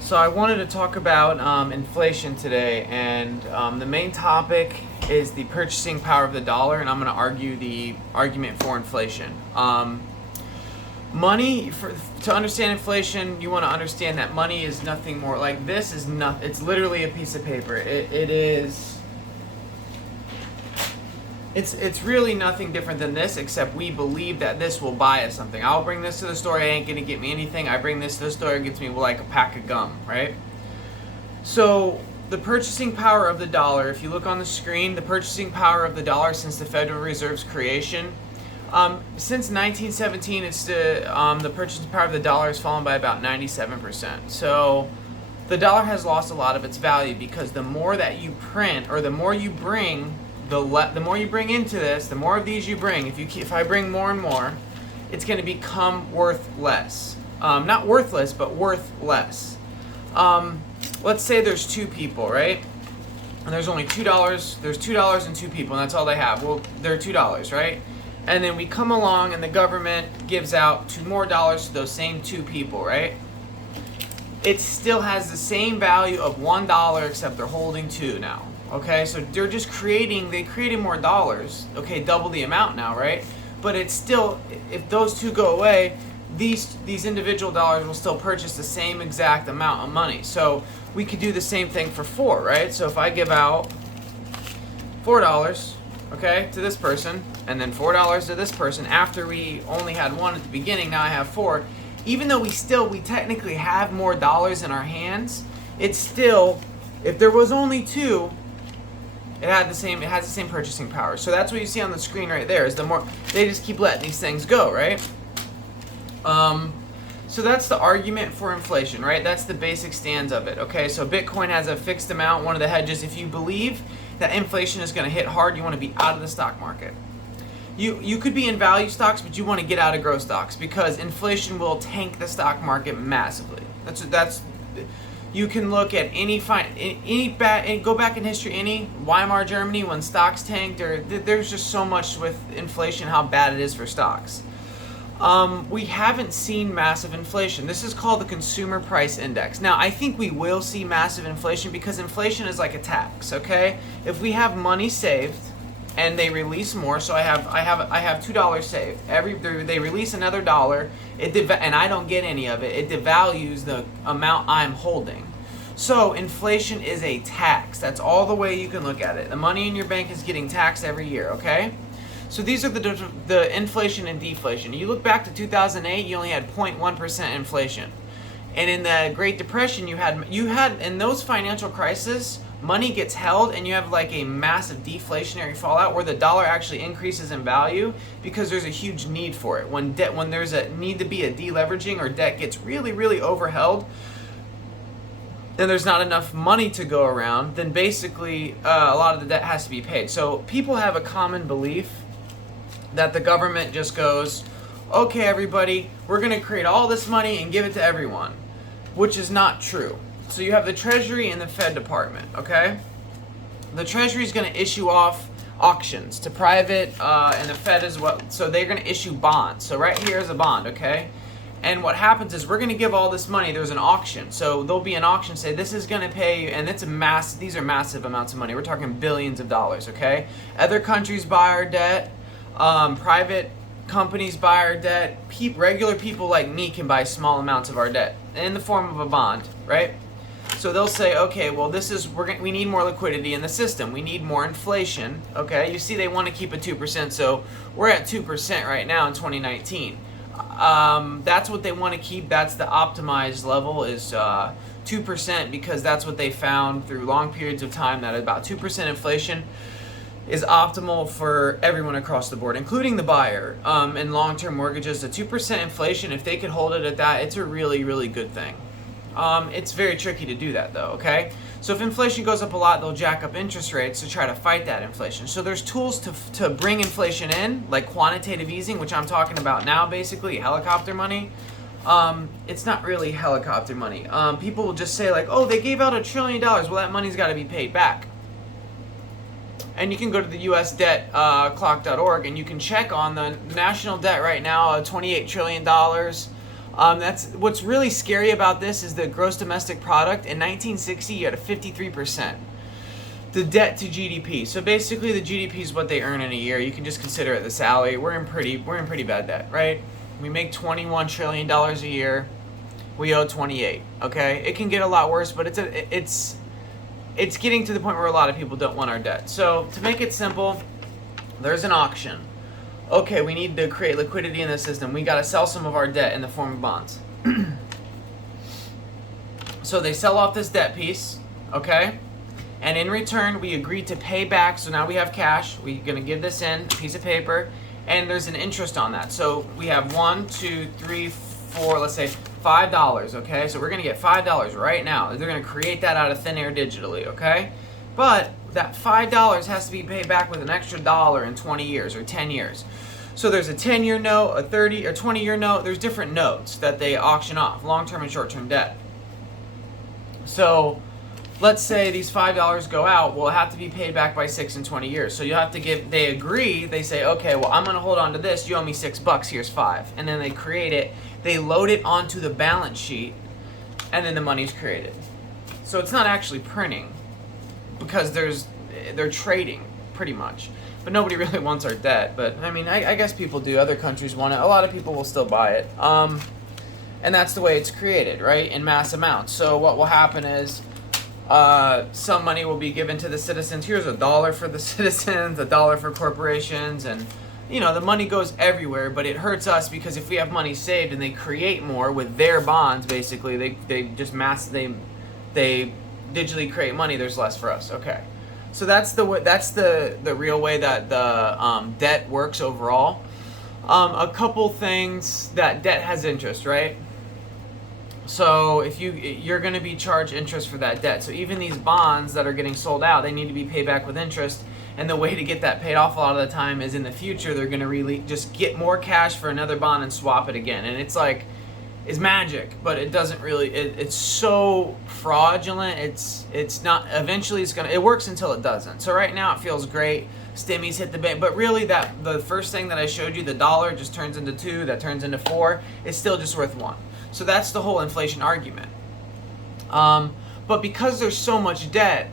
So I wanted to talk about inflation today, and the main topic is the purchasing power of the dollar, and I'm going to argue the argument for inflation. To understand inflation, you want to understand that money is nothing more like this is not. It's literally a piece of paper. It's really nothing different than this, except we believe that this will buy us something. I'll bring this to the store, it ain't gonna get me anything. I bring this to the store, it gets me like a pack of gum, right? So the purchasing power of the dollar, if you look on the screen, the purchasing power of the dollar since the Federal Reserve's creation, since 1917, it's the purchasing power of the dollar has fallen by about 97%. So the dollar has lost a lot of its value because the more that you print or the more you bring, the more you bring into this, the more of these you bring. If I bring more and more, it's going to become worth less. Not worthless, but worth less. Let's say there's two people, right? And there's only $2. There's $2 and two people, and that's all they have. Well, they're $2, right? And then we come along, and the government gives out two more dollars to those same two people, right? It still has the same value of $1, except they're holding two now. Okay, so they created more dollars. Okay, double the amount now, right? But it's still, if those two go away, these individual dollars will still purchase the same exact amount of money. So we could do the same thing for four, right? So if I give out $4, okay, to this person, and then $4 to this person, after we only had one at the beginning, now I have four. Even though we technically have more dollars in our hands, it's still, if there was only two, it has the same purchasing power. So that's what you see on the screen right there, is the more they just keep letting these things go, right? So that's the argument for inflation, right? That's the basic stance of it. Okay, so Bitcoin has a fixed amount, one of the hedges. If you believe that inflation is going to hit hard, you want to be out of the stock market. You could be in value stocks, but you want to get out of growth stocks because inflation will tank the stock market massively. That's you can look at go back in history, any Weimar Germany when stocks tanked, or there's just so much with inflation how bad it is for stocks. We haven't seen massive inflation. This is called the Consumer Price Index. Now, I think we will see massive inflation because inflation is like a tax, okay? If we have money saved and they release more, so I have $2 saved. They release another dollar, and I don't get any of it. It devalues the amount I'm holding. So inflation is a tax. That's all the way you can look at it. The money in your bank is getting taxed every year, okay? So these are the inflation and deflation. You look back to 2008, you only had 0.1% inflation. And in the Great Depression, you had in those financial crises, money gets held and you have like a massive deflationary fallout where the dollar actually increases in value because there's a huge need for it. When there's a need to be a deleveraging or debt gets really, really overheld, and there's not enough money to go around, then basically a lot of the debt has to be paid. So people have a common belief that the government just goes, okay, everybody, we're going to create all this money and give it to everyone, which is not true. So you have the Treasury and the Fed Department, okay? The Treasury is going to issue off auctions to private, and the Fed as well. So they're going to issue bonds. So right here is a bond, okay? And what happens is we're going to give all this money. There's an auction. So there'll be an auction, say this is going to pay, and these are massive amounts of money. We're talking billions of dollars, okay? Other countries buy our debt. Private companies buy our debt. Regular people like me can buy small amounts of our debt in the form of a bond, right? So they'll say, okay, well, we need more liquidity in the system. We need more inflation, okay? You see they want to keep it 2%, so we're at 2% right now in 2019. That's what they want to keep. That's the optimized level is 2% because that's what they found through long periods of time, that about 2% inflation is optimal for everyone across the board, including the buyer. In long-term mortgages, the 2% inflation, if they could hold it at that, it's a really, really good thing. It's very tricky to do that though, okay? So if inflation goes up a lot, they'll jack up interest rates to try to fight that inflation. So there's tools to bring inflation in, like quantitative easing, which I'm talking about now, basically, helicopter money. It's not really helicopter money. People will just say like, oh, they gave out $1 trillion. Well, that money's got to be paid back. And you can go to the US debt clock.org and you can check on the national debt right now, $28 trillion. That's what's really scary about this is the gross domestic product. In 1960, you had a 53%. The debt to GDP. So basically, the GDP is what they earn in a year. You can just consider it the salary. We're in pretty bad debt, right? We make $21 trillion a year. We owe 28. Okay, it can get a lot worse, but it's getting to the point where a lot of people don't want our debt. So to make it simple, there's an auction. Okay, we need to create liquidity in the system. We got to sell some of our debt in the form of bonds. So they sell off this debt piece, okay? And in return, we agreed to pay back. So now we have cash. We're going to give this in, a piece of paper, and there's an interest on that. So we have 1, 2, 3, 4, let's say $5, okay? So we're going to get $5 right now. They're going to create that out of thin air digitally, okay? But that $5 has to be paid back with an extra dollar in 20 years or 10 years. So there's a 10-year note, a 30 or 20-year note. There's different notes that they auction off, long-term and short-term debt. So let's say these $5 go out, well, it have to be paid back by 6 and 20 years. So you have to give, they agree, they say, okay, well, I'm going to hold on to this. You owe me $6, here's 5. And then they create it, they load it onto the balance sheet, and then the money's created. So it's not actually printing because they're trading pretty much. But nobody really wants our debt. But I mean, I guess people do. Other countries want it. A lot of people will still buy it. And that's the way it's created, right? In mass amounts. So what will happen is some money will be given to the citizens. Here's $1 for the citizens, $1 for corporations, and the money goes everywhere. But it hurts us because if we have money saved and they create more with their bonds, basically they digitally create money. There's less for us. Okay, so that's the real way that the debt works overall. A couple things that debt has interest, right? So if you're going to be charged interest for that debt. So even these bonds that are getting sold out, they need to be paid back with interest. And the way to get that paid off a lot of the time is in the future they're going to really just get more cash for another bond and swap it again. And it's magic, but it doesn't really. It's so fraudulent. It's not. Eventually, it works until it doesn't. So right now it feels great. Stimmies hit the bank, but really the first thing that I showed you, the dollar just turns into 2, that turns into 4. It's still just worth 1. So that's the whole inflation argument. But because there's so much debt,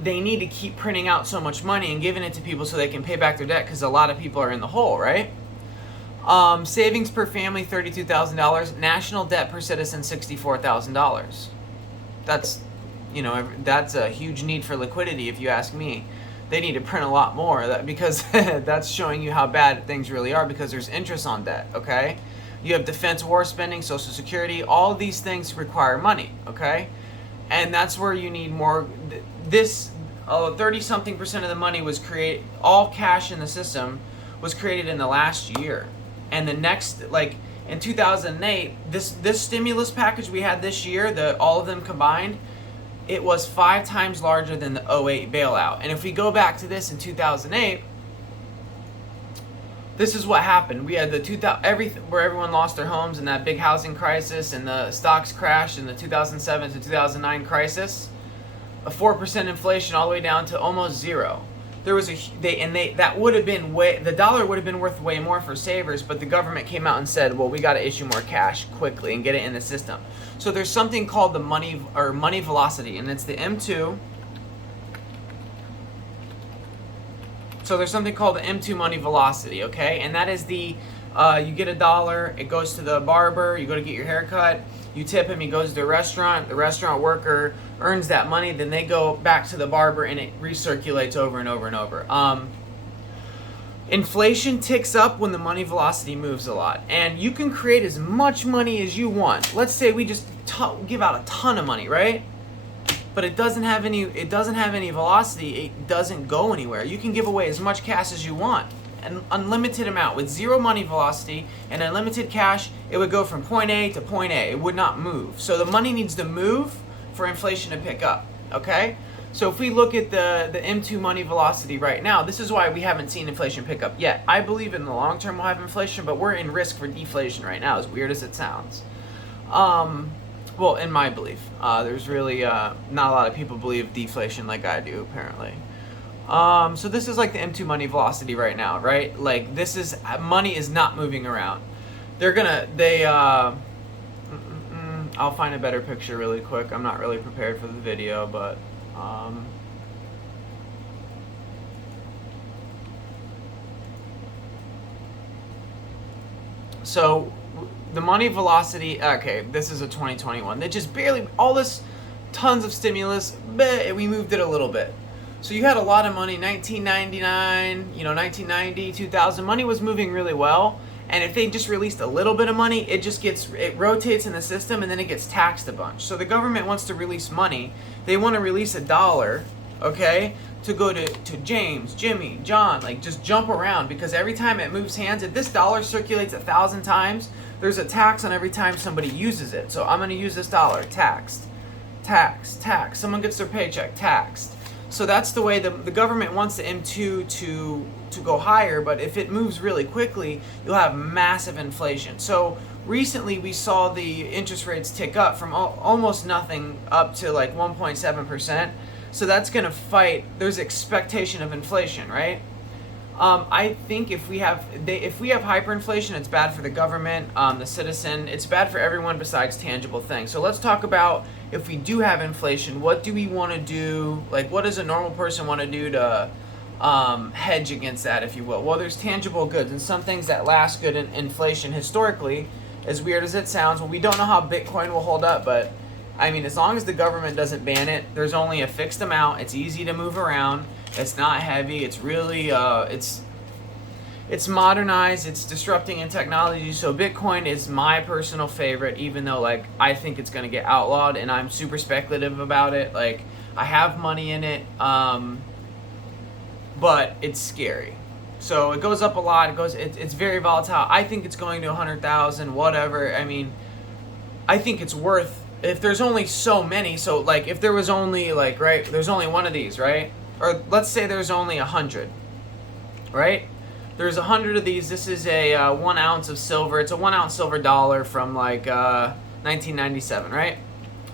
they need to keep printing out so much money and giving it to people so they can pay back their debt because a lot of people are in the hole, right? Savings per family, $32,000. National debt per citizen, $64,000. That's a huge need for liquidity if you ask me. They need to print a lot more because that's showing you how bad things really are because there's interest on debt, okay? You have defense, war spending, Social Security. All of these things require money, okay? And that's where you need more. This 30-something% of the money was created, all cash in the system was created in the last year. And the next, in 2008, this stimulus package we had this year, all of them combined, it was 5 times larger than the '08 bailout. And if we go back to this in 2008, this is what happened. We had where everyone lost their homes and that big housing crisis and the stocks crashed in the 2007 to 2009 crisis. A 4% inflation all the way down to almost 0. There was that would have been the dollar would have been worth way more for savers, but the government came out and said, well, we got to issue more cash quickly and get it in the system. So there's something called the money velocity, and it's the M2. So there's something called the M2 money velocity, okay? And that is you get $1, it goes to the barber, you go to get your hair cut, you tip him, he goes to the restaurant worker earns that money, then they go back to the barber and it recirculates over and over and over. Inflation ticks up when the money velocity moves a lot, and you can create as much money as you want. Let's say we just give out a ton of money, right? But it doesn't have any velocity. It doesn't go anywhere. You can give away as much cash as you want, an unlimited amount. With 0 money velocity and unlimited cash, it would go from point A to point A. It would not move. So the money needs to move for inflation to pick up, okay? So if we look at the M2 money velocity right now, this is why we haven't seen inflation pick up yet. I believe in the long term we'll have inflation, but we're in risk for deflation right now, as weird as it sounds. Well, in my belief, there's really not a lot of people believe deflation like I do, apparently. So this is like the M2 money velocity right now, right? Like this is money is not moving around. I'll find a better picture really quick. I'm not really prepared for the video, but so the money velocity, okay, this is a 2021. They just barely, all this, tons of stimulus, but we moved it a little bit. So you had a lot of money, 1999, 1990, 2000, money was moving really well. And if they just released a little bit of money, it rotates in the system and then it gets taxed a bunch. So the government wants to release money. They want to release $1, okay, to go to James, Jimmy, John, like just jump around, because every time it moves hands, if this dollar circulates 1,000 times, there's a tax on every time somebody uses it. So I'm going to use this dollar, taxed, tax, tax. Someone gets their paycheck, taxed. So that's the way the government wants the M2 to go higher, but if it moves really quickly, you'll have massive inflation. So recently we saw the interest rates tick up from almost nothing up to like 1.7%. So that's going to fight, there's expectation of inflation, right? I think if we have hyperinflation, it's bad for the government, the citizen. It's bad for everyone besides tangible things. So let's talk about, if we do have inflation, what do we want to do? Like, what does a normal person want to do to hedge against that, if you will? Well, there's tangible goods and some things that last good in inflation historically. As weird as it sounds, well, we don't know how Bitcoin will hold up, but I mean, as long as the government doesn't ban it, there's only a fixed amount. It's easy to move around. It's not heavy. It's really, it's modernized. It's disrupting in technology. So Bitcoin is my personal favorite, even though like I think it's going to get outlawed and I'm super speculative about it. Like, I have money in it, but it's scary. So it goes up a lot. It's very volatile. I think it's going to 100,000, whatever. I mean, I think it's worth, if there's only so many, so like if there was only like, right, there's only one of these, right? Or let's say there's only 100, right? There's 100 of these. This is a 1 ounce of silver. It's a 1 ounce silver dollar from like 1997, right?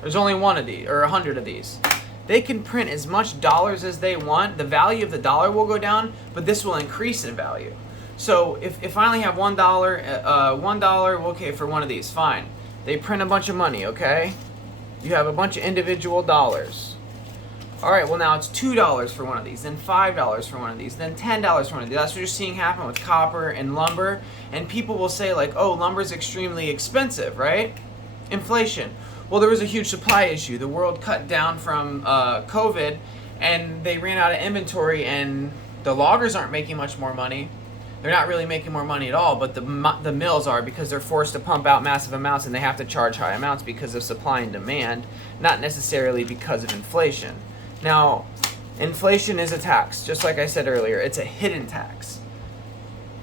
There's only one of these, or 100 of these. They can print as much dollars as they want. The value of the dollar will go down, but this will increase in value. So if I only have $1, okay, for one of these, fine. They print a bunch of money, okay? You have a bunch of individual dollars. All right, well now it's $2 for one of these, then $5 for one of these, then $10 for one of these. That's what you're seeing happen with copper and lumber. And people will say like, oh, lumber's extremely expensive, right? Inflation. Well, there was a huge supply issue. The world cut down from COVID, and they ran out of inventory, and the loggers aren't making much more money. They're not really making more money at all, but the mills are, because they're forced to pump out massive amounts and they have to charge high amounts because of supply and demand, not necessarily because of inflation. Now, inflation is a tax, just like I said earlier. It's a hidden tax.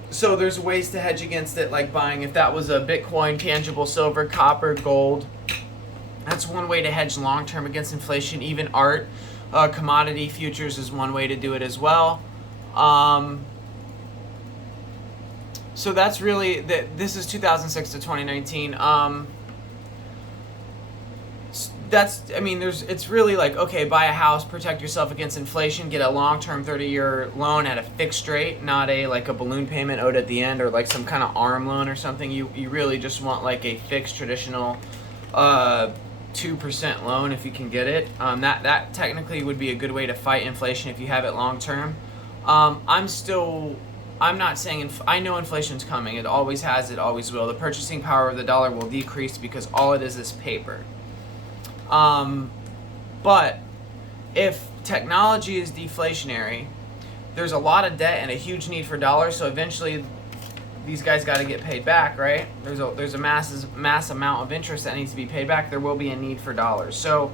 So there's ways to hedge against it, like buying, if that was a Bitcoin, tangible silver, copper, gold. That's one way to hedge long-term against inflation. Even art, commodity futures is one way to do it as well. So that's really, this is 2006 to 2019. It's really like, okay, buy a house, protect yourself against inflation, get a long-term 30-year loan at a fixed rate, not like a balloon payment owed at the end, or like some kind of ARM loan or something. You really just want like a fixed traditional 2% loan if you can get it. That technically would be a good way to fight inflation if you have it long-term. I'm not saying, I know inflation's coming. It always has, it always will. The purchasing power of the dollar will decrease because all it is paper. But if technology is deflationary, there's a lot of debt and a huge need for dollars, so eventually these guys got to get paid back, right? There's a mass amount of interest that needs to be paid back. There will be a need for dollars. So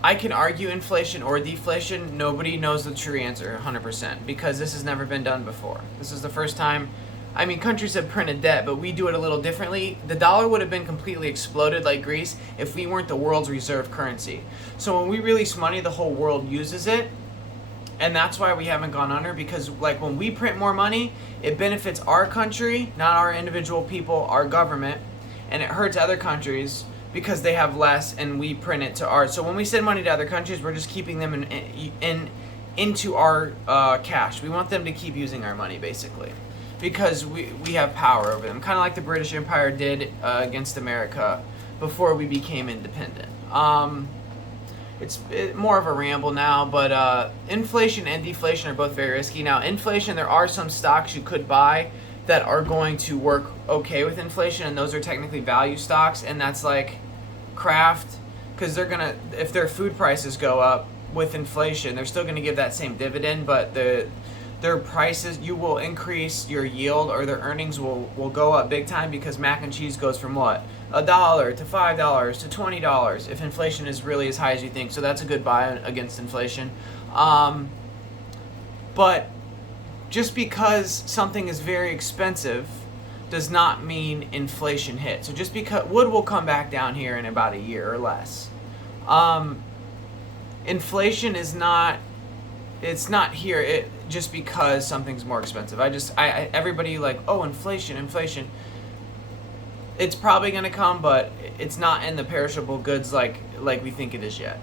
I can argue inflation or deflation. Nobody knows the true answer 100% because this has never been done before. This is the first time. I mean, countries have printed debt, but we do it a little differently. The dollar would have been completely exploded like Greece if we weren't the world's reserve currency. So when we release money, the whole world uses it. And that's why we haven't gone under, because like when we print more money, it benefits our country, not our individual people, our government, and it hurts other countries because they have less and we print it to ours. So when we send money to other countries, we're just keeping them into our cash. We want them to keep using our money, basically. because we have power over them, kind of like the British Empire did against America before we became independent. It's more of a ramble now, but inflation and deflation are both very risky. Now, inflation, there are some stocks you could buy that are going to work okay with inflation, and those are technically value stocks, and that's like Kraft, because they're gonna, if their food prices go up with inflation, they're still gonna give that same dividend, but their prices, you will increase your yield, or their earnings will go up big time, because mac and cheese goes from what, $1 to $5 to $20 if inflation is really as high as you think. So that's a good buy against inflation. But just because something is very expensive does not mean inflation hit. So just because wood will come back down here in about a year or less, inflation is not, it's not here just because something's more expensive. Everybody like, oh, inflation. It's probably going to come, but it's not in the perishable goods like we think it is yet.